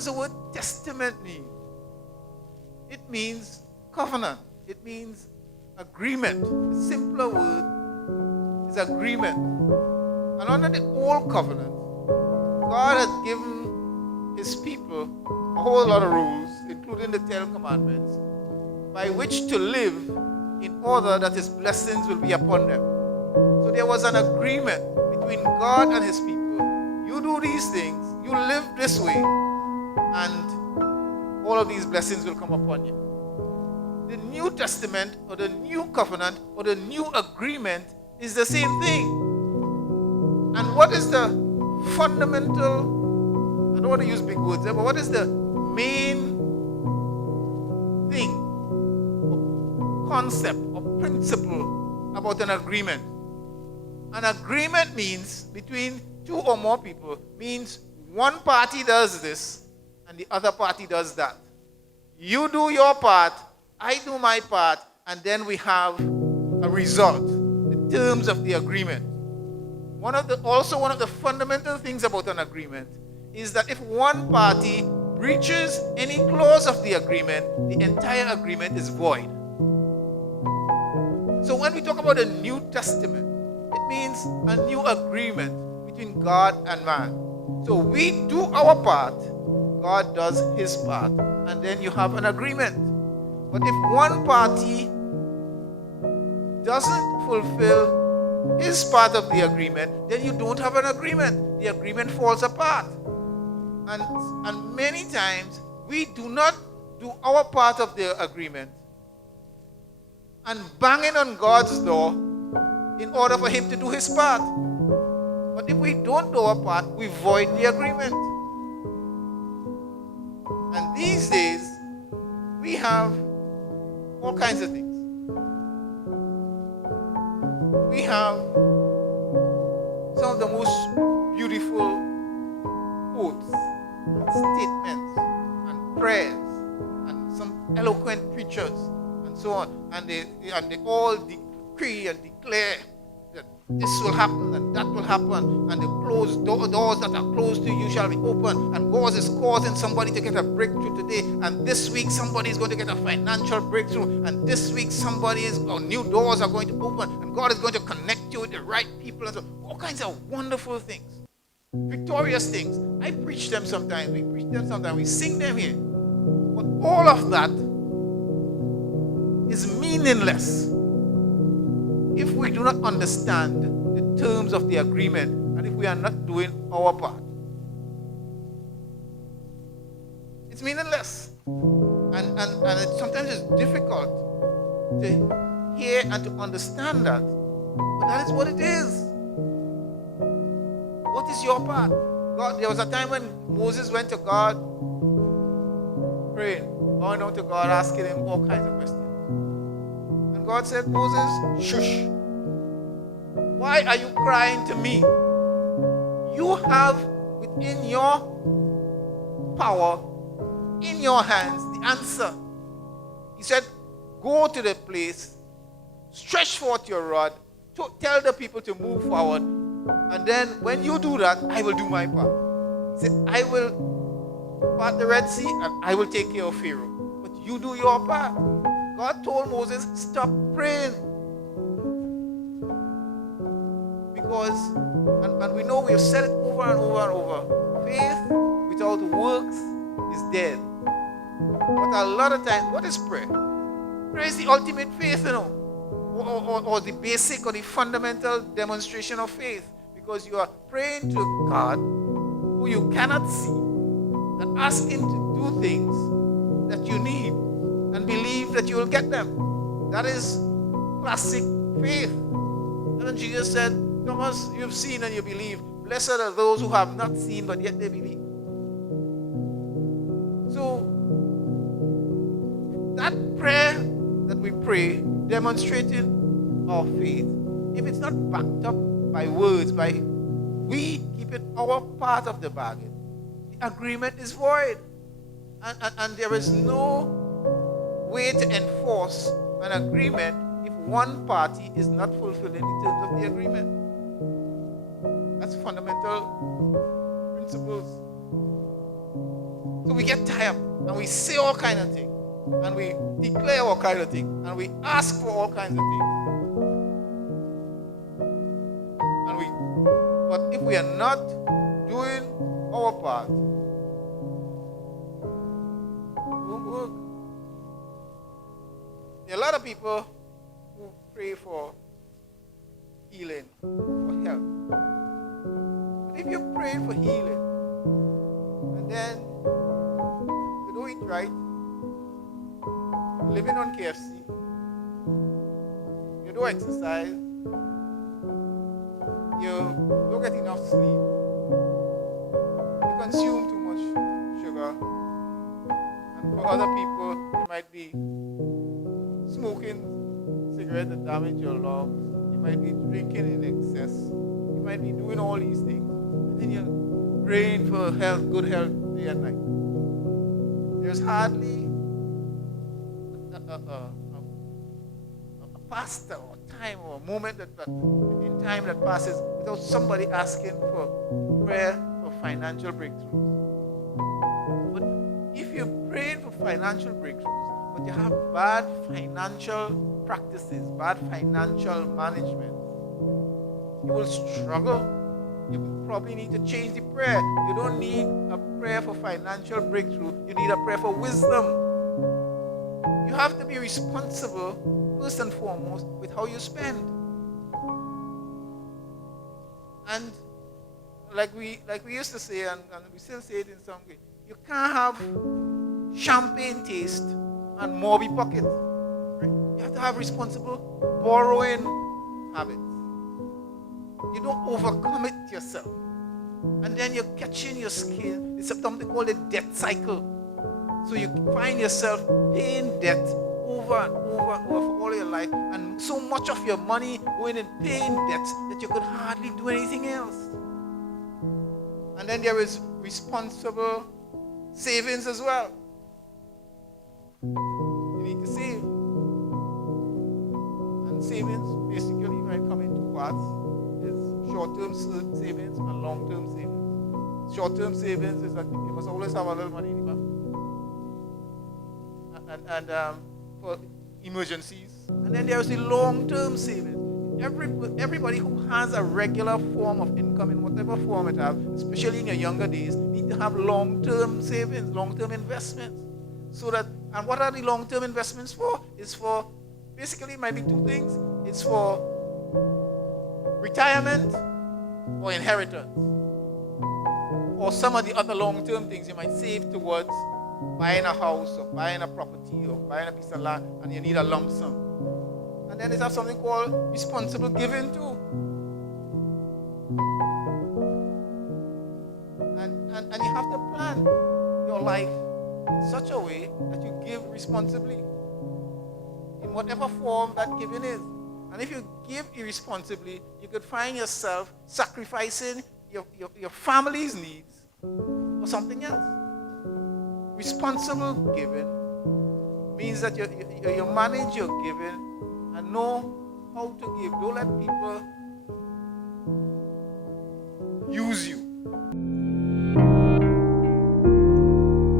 does the word testament mean? It means covenant. It means agreement. The simpler word is agreement. And under the old covenant, God has given his people a whole lot of rules, including the 10 commandments, by which to live in order that his blessings will be upon them. So there was an agreement between God and his people. You do these things, you live this way, and all of these blessings will come upon you. The New Testament or the New Covenant or the New Agreement is the same thing. And what is the fundamental, I don't want to use big words there, but what is the main thing, or concept, or principle about an agreement? An agreement means between two or more people, means one party does this and the other party does that. You do your part, I do my part, and then we have a result, the terms of the agreement. One of the fundamental things about an agreement is that if one party breaches any clause of the agreement, the entire agreement is void. So when we talk about the New Testament, it means a new agreement between God and man. So we do our part, God does his part, and then you have an agreement. But if one party doesn't fulfill his part of the agreement, then you don't have an agreement. The agreement falls apart. And many times we do not do our part of the agreement and banging on God's door in order for him to do his part. But if we don't do our part, we void the agreement. And these days, we have all kinds of things. We have some of the most beautiful quotes, and statements, and prayers, and some eloquent preachers, and so on. And they all decree and declare that this will happen and that will happen, and the closed doors that are closed to you shall be open, and God is causing somebody to get a breakthrough today, and this week somebody is going to get a financial breakthrough, and this week new doors are going to open, and God is going to connect you with the right people, and so all kinds of wonderful things, victorious things. I preach them sometimes, we preach them sometimes, we sing them here, but all of that is meaningless if we do not understand the terms of the agreement and if we are not doing our part. It's meaningless. And sometimes it's difficult to hear and to understand that. But that is what it is. What is your part? God, there was a time when Moses went to God praying, going on to God, asking him all kinds of questions. And God said, Moses, shush. Why are you crying to me? You have within your power, in your hands, the answer. He said, go to the place, stretch forth your rod, tell the people to move forward, and then when you do that, I will do my part. He said, I will part the Red Sea and I will take care of Pharaoh. But you do your part. God told Moses, stop praying. Because, and we know we have said it over and over and over, faith without works is dead. But a lot of times, what is prayer? Prayer is the ultimate faith, or the basic or the fundamental demonstration of faith. Because you are praying to God who you cannot see and ask him to do things that you need and believe that you will get them. That is classic faith. And then Jesus said, Thomas, you've seen and you believe. Blessed are those who have not seen but yet they believe. So that prayer that we pray, demonstrating our faith, if it's not backed up by words, by we keep it our part of the bargain, the agreement is void. And there is no way to enforce an agreement if one party is not fulfilling the terms of the agreement. That's fundamental principles. So we get tired and we say all kinds of things, and we declare all kinds of things, and we ask for all kinds of things. But if we are not doing our part, it won't work. There are a lot of people who pray for healing, for health. But if you're praying for healing, and then you don't eat right, living on KFC, you don't exercise, you don't get enough sleep, you consume too much sugar, and for other people, it might be smoking cigarettes that damage your lungs, you might be drinking in excess, you might be doing all these things, and then you're praying for health, good health, day and night. There's hardly a pastor or time or a moment that in time that passes without somebody asking for prayer for financial breakthroughs. But if you're praying for financial breakthroughs, but you have bad financial practices, bad financial management, you will struggle. You probably need to change the prayer. You don't need a prayer for financial breakthrough. You need a prayer for wisdom. You have to be responsible, first and foremost, with how you spend. And like we used to say, and we still say it in some way, you can't have champagne taste and Morby pocket. Right? You have to have responsible borrowing habits. You don't overcommit yourself. And then you're catching your skin. It's something called a debt cycle. So you find yourself paying debt over and over and over for all your life, and so much of your money going in paying debts that you could hardly do anything else. And then there is responsible savings as well. You need to save. And savings basically might come in two parts. There's short-term savings and long-term savings. Short-term savings is that you must always have a little money in the bank. And for emergencies. And then there's the long-term savings. Everybody who has a regular form of income in whatever form it has, especially in your younger days, need to have long-term savings, long-term investments. So that, and what are the long-term investments for? It's for, basically it might be two things. It's for retirement or inheritance. Or some of the other long-term things you might save towards buying a house or buying a property or buying a piece of land, and you need a lump sum. And then they have something called responsible giving too. And you have to plan your life in such a way that you give responsibly in whatever form that giving is. And if you give irresponsibly, you could find yourself sacrificing your family's needs for something else. Responsible giving means that you manage your giving and know how to give. Don't let people use